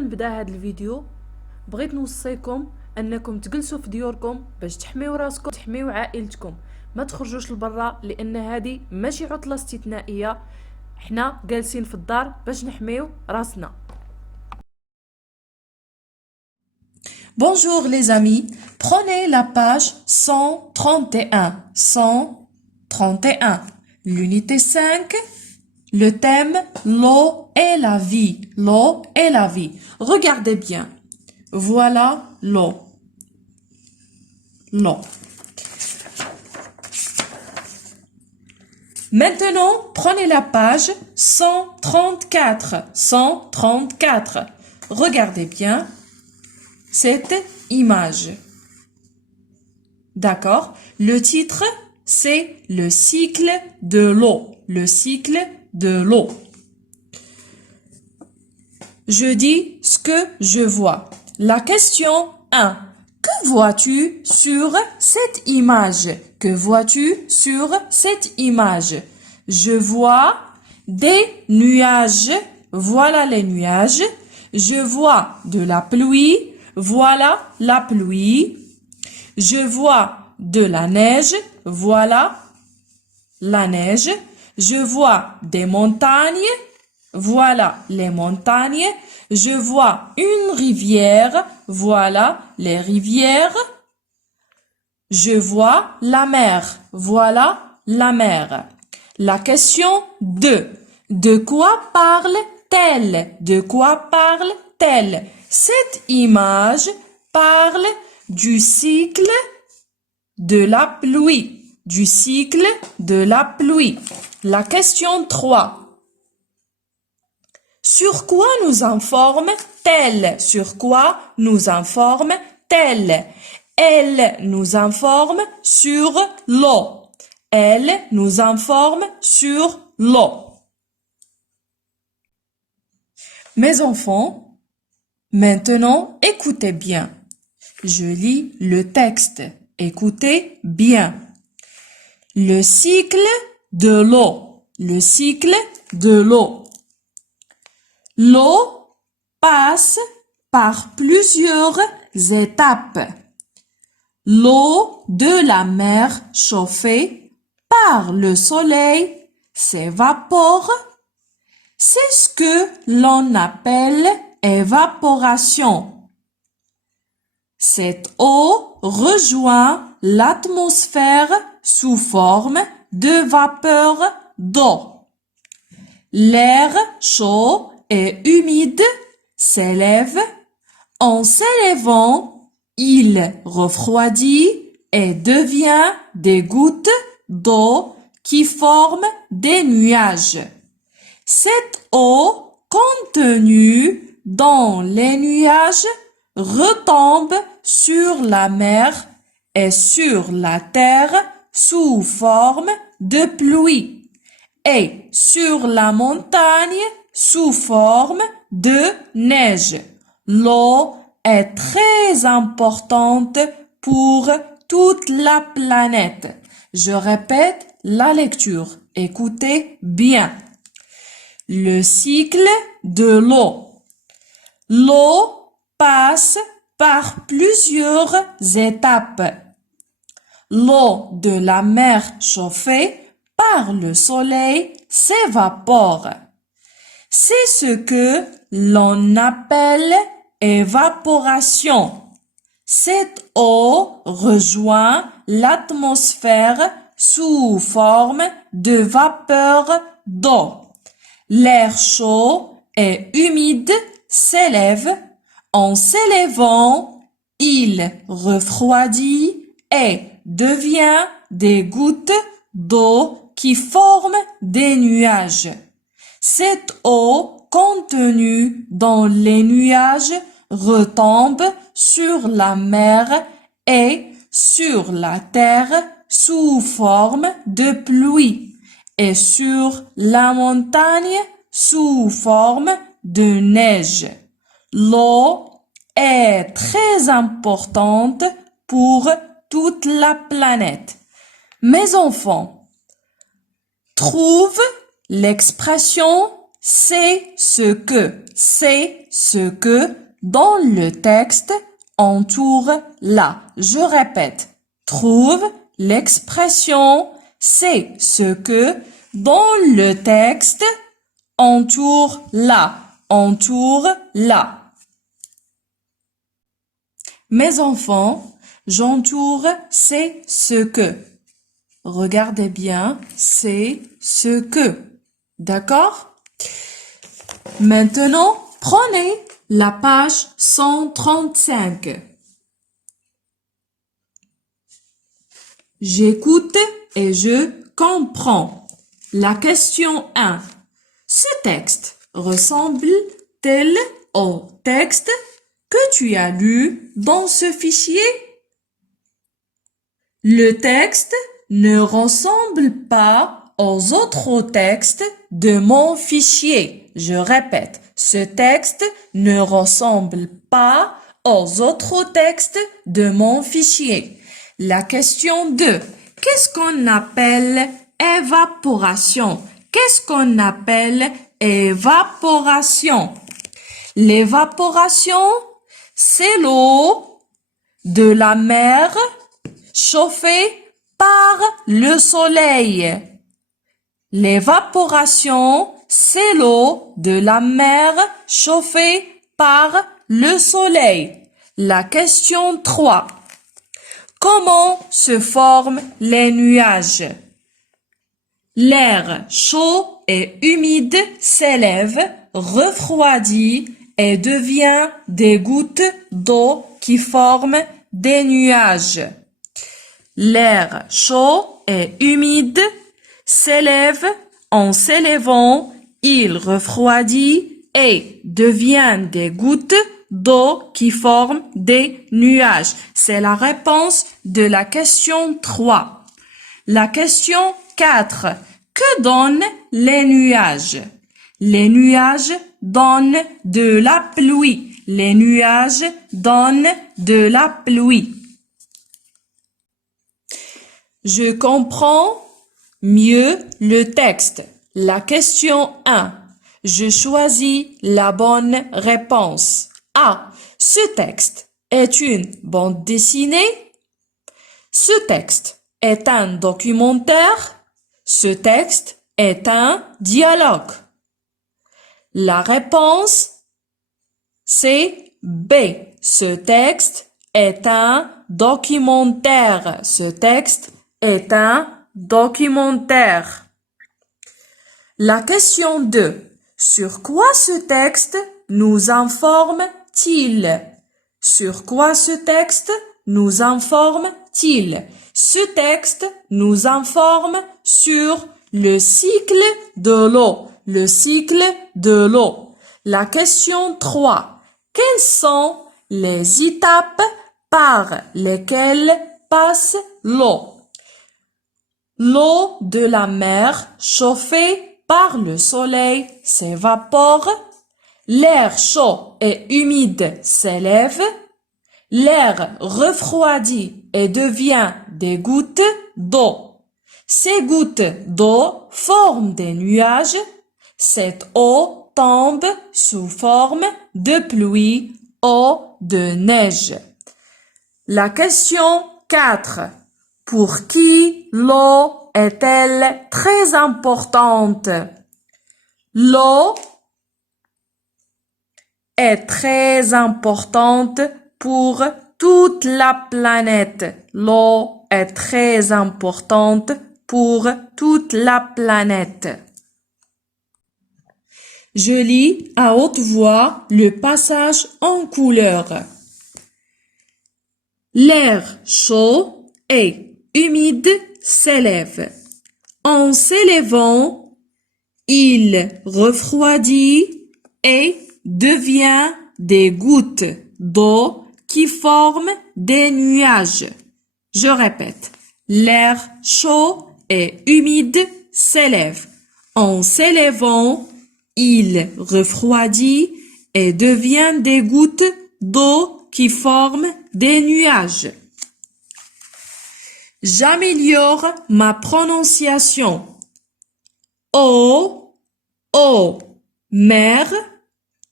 قبل نبدا هذا الفيديو بغيت نوصيكم انكم تجلسوا في ديوركم باش تحميو راسكم تحميو عائلتكم، ما تخرجوش لبرا لان هذه ماشي عطله استثنائيه، حنا جالسين في الدار باش نحميو راسنا. Bonjour les amis, prenez la page 131, 131, l'unité 5, le thème l'eau et la vie, l'eau et la vie. Regardez bien, voilà l'eau, l'eau. Maintenant, prenez la page 134, 134. Regardez bien cette image. D'accord? Le titre, c'est le cycle de l'eau. Le cycle de l'eau. Je dis ce que je vois. La question 1. Que vois-tu sur cette image? Que vois-tu sur cette image? Je vois des nuages. Voilà les nuages. Je vois de la pluie. Voilà la pluie. Je vois de la neige. Voilà la neige. Je vois des montagnes. Voilà les montagnes. Je vois une rivière. Voilà les rivières. Je vois la mer. Voilà la mer. La question 2. De quoi parle-t-elle? De quoi parle-t-elle? Cette image parle du cycle de la pluie. Du cycle de la pluie. La question 3. Sur quoi nous informe-t-elle? Sur quoi nous informe-t-elle? Elle nous informe sur l'eau. Elle nous informe sur l'eau. Mes enfants, maintenant, écoutez bien. Je lis le texte. Écoutez bien. Le cycle de l'eau. Le cycle de l'eau. L'eau passe par plusieurs étapes. L'eau de la mer chauffée par le soleil s'évapore. C'est ce que l'on appelle évaporation. Cette eau rejoint l'atmosphère sous forme de vapeur d'eau. L'air chaud et humide s'élève. En s'élevant, il refroidit et devient des gouttes d'eau qui forment des nuages. Cette eau contenue dans les nuages retombe sur la mer et sur la terre sous forme de pluie et sur la montagne sous forme de neige. L'eau est très importante pour toute la planète. Je répète la lecture. Écoutez bien. Le cycle de l'eau. L'eau passe par plusieurs étapes. L'eau de la mer chauffée par le soleil s'évapore. C'est ce que l'on appelle évaporation. Cette eau rejoint l'atmosphère sous forme de vapeur d'eau. L'air chaud et humide s'élève. En s'élevant, il refroidit et devient des gouttes d'eau qui forment des nuages. Cette eau contenue dans les nuages retombe sur la mer et sur la terre sous forme de pluie et sur la montagne sous forme de neige. L'eau est très importante pour toute la planète. Mes enfants, trouve l'expression c'est ce que dans le texte entoure la. Je répète, trouve l'expression c'est ce que dans le texte entoure la. Mes enfants, j'entoure c'est ce que. Regardez bien, c'est ce que. D'accord? Maintenant, prenez la page 135. J'écoute et je comprends. La question 1. Ce texte ressemble-t-il au texte que tu as lu dans ce fichier? Le texte ne ressemble pas aux autres textes de mon fichier. Je répète, ce texte ne ressemble pas aux autres textes de mon fichier. La question 2. Qu'est-ce qu'on appelle évaporation? Qu'est-ce qu'on appelle évaporation? L'évaporation, c'est l'eau de la mer chauffée par le soleil. L'évaporation, c'est l'eau de la mer chauffée par le soleil. La question 3. Comment se forment les nuages? L'air chaud et humide s'élève, refroidit et devient des gouttes d'eau qui forment des nuages. L'air chaud et humide s'élève. En s'élevant, il refroidit et devient des gouttes d'eau qui forment des nuages. C'est la réponse de la question 3. La question 4. Que donnent les nuages? Les nuages donnent de la pluie. Les nuages donnent de la pluie. Je comprends mieux le texte. La question 1. Je choisis la bonne réponse. A. Ce texte est une bande dessinée. Ce texte est un documentaire. Ce texte est un dialogue. La réponse, c'est B. Ce texte est un documentaire. Ce texte est un documentaire. La question 2. Sur quoi ce texte nous informe-t-il? Sur quoi ce texte nous informe-t-il? Ce texte nous informe sur le cycle de l'eau. Le cycle de l'eau. La question 3. Quelles sont les étapes par lesquelles passe l'eau? L'eau de la mer chauffée par le soleil s'évapore. L'air chaud et humide s'élève. L'air refroidit et devient des gouttes d'eau. Ces gouttes d'eau forment des nuages. Cette eau tombe sous forme de pluie ou de neige. La question 4. Pour qui l'eau est-elle très importante? L'eau est très importante pour toute la planète. L'eau est très importante pour toute la planète. Je lis à haute voix le passage en couleur. L'air chaud et humide s'élève. En s'élevant, il refroidit et devient des gouttes d'eau qui forment des nuages. Je répète, l'air chaud et humide s'élève. En s'élevant, il refroidit et devient des gouttes d'eau qui forment des nuages. J'améliore ma prononciation. O, mer,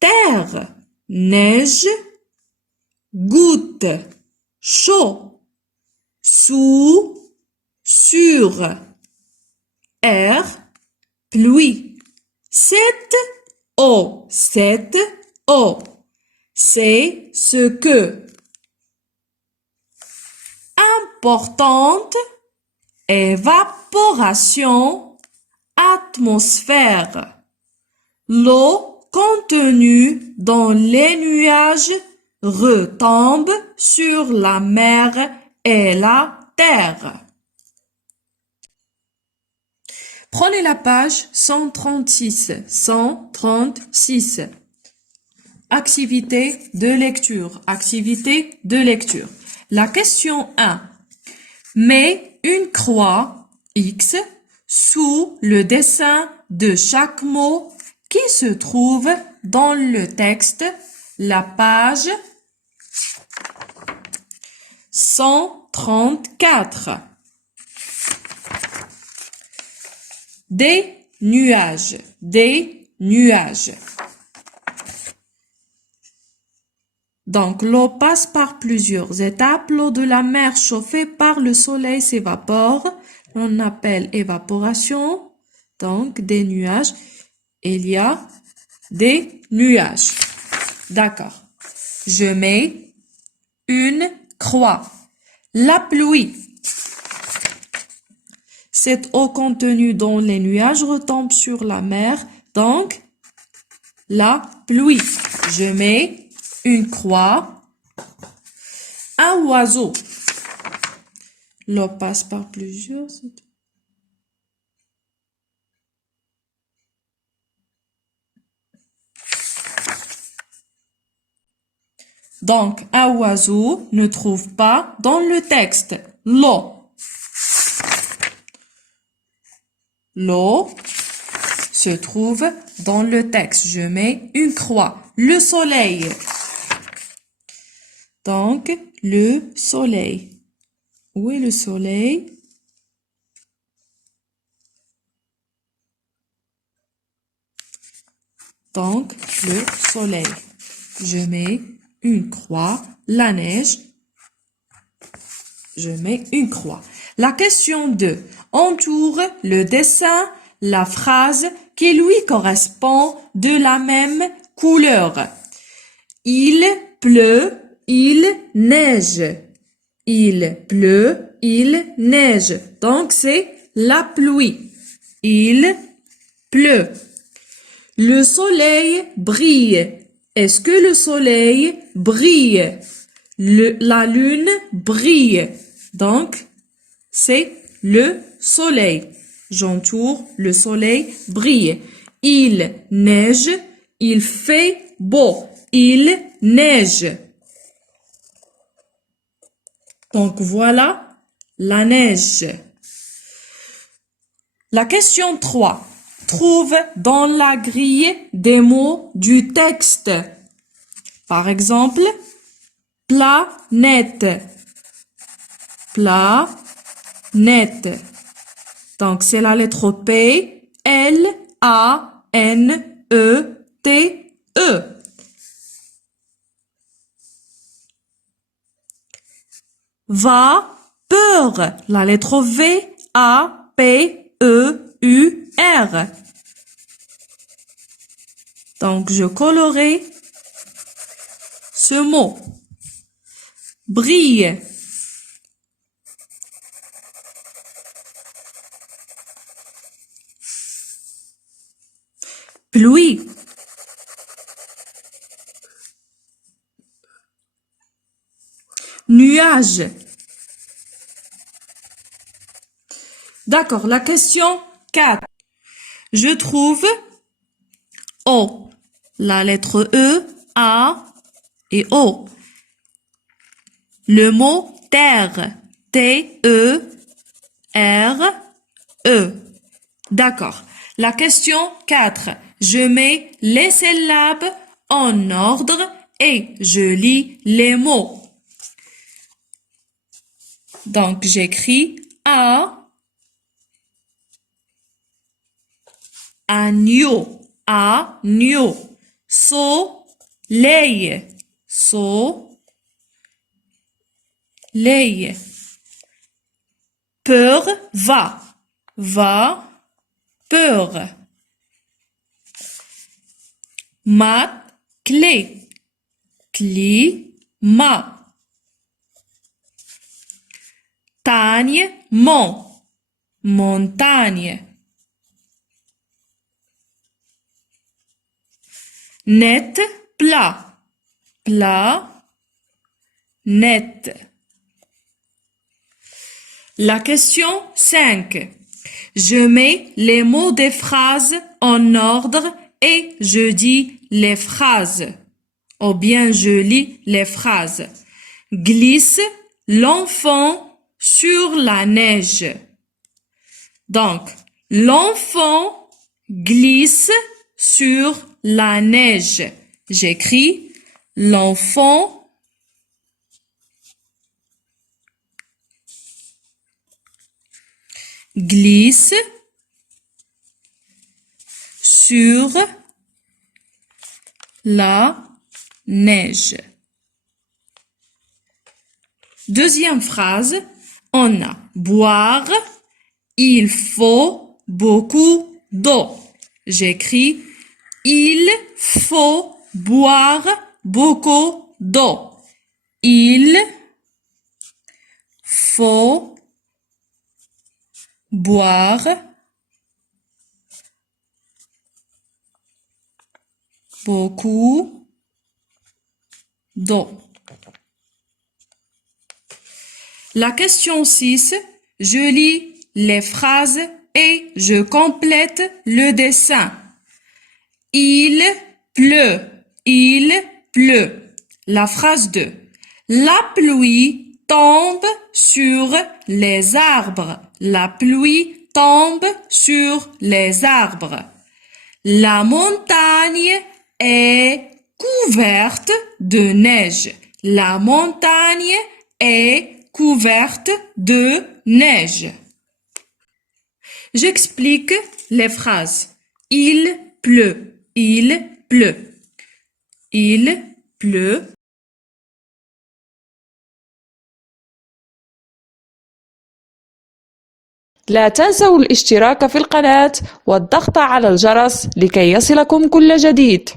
terre, neige, goutte, chaud, sous, sur, air, pluie. Cette eau, c'est ce que. Importante, évaporation, atmosphère. L'eau contenue dans les nuages retombe sur la mer et la terre. Prenez la page 136. 136. Activité de lecture. Activité de lecture. La question 1. Mets une croix X sous le dessin de chaque mot qui se trouve dans le texte, la page 134. Des nuages, des nuages. Donc, l'eau passe par plusieurs étapes. L'eau de la mer chauffée par le soleil s'évapore. On appelle évaporation. Donc, des nuages. Il y a des nuages. D'accord. Je mets une croix. La pluie. Cette eau contenue dans les nuages retombe sur la mer. Donc, la pluie. Je mets une croix. Un oiseau. L'eau passe par plusieurs. Donc, un oiseau ne trouve pas dans le texte l'eau. L'eau se trouve dans le texte. Je mets une croix. Le soleil. Donc, le soleil. Où est le soleil? Donc, le soleil. Je mets une croix. La neige. Je mets une croix. La question 2. Entoure le dessin, la phrase qui lui correspond de la même couleur. Il pleut, il neige. Il pleut, il neige. Donc, c'est la pluie. Il pleut. Le soleil brille. Est-ce que le soleil brille? La lune brille. Donc, c'est le soleil. J'entoure, le soleil brille. Il neige, il fait beau. Il neige. Donc, voilà la neige. La question 3. Trouve dans la grille des mots du texte. Par exemple, planète. Planète. Donc, c'est la lettre P, L, A, N, E, T, E. Vapeur. La lettre V, A, P, E, U, R. Donc, je colorais ce mot. Brille. Pluie. Nuage. D'accord, la question 4. Je trouve O. La lettre E, A et O. Le mot terre. T-E-R-E. D'accord. La question 4. Je mets les syllabes en ordre et je lis les mots. Donc, j'écris A, agneau. agneau. Soleil. Soleil. Peur, va. Peur. Ma clé. Climat. Montagne, montagne. Net, plat, net. La question 5. Je mets les mots des phrases en ordre et je dis les phrases. Ou bien je lis les phrases. Glisse l'enfant sur la neige. Donc, l'enfant glisse sur la neige. J'écris l'enfant glisse sur la neige. Deuxième phrase, on a boire, il faut beaucoup d'eau. J'écris il faut boire beaucoup d'eau. Il faut boire beaucoup d'eau. La question 6, je lis les phrases et je complète le dessin. Il pleut, il pleut. La phrase 2. La pluie tombe sur les arbres. La pluie tombe sur les arbres. La montagne est couverte de neige. La montagne est couverte de neige. J'explique les phrases. Il pleut, il pleut, il pleut. لا تنسوا الاشتراك في القناة والضغط على الجرس لكي يصلكم كل جديد.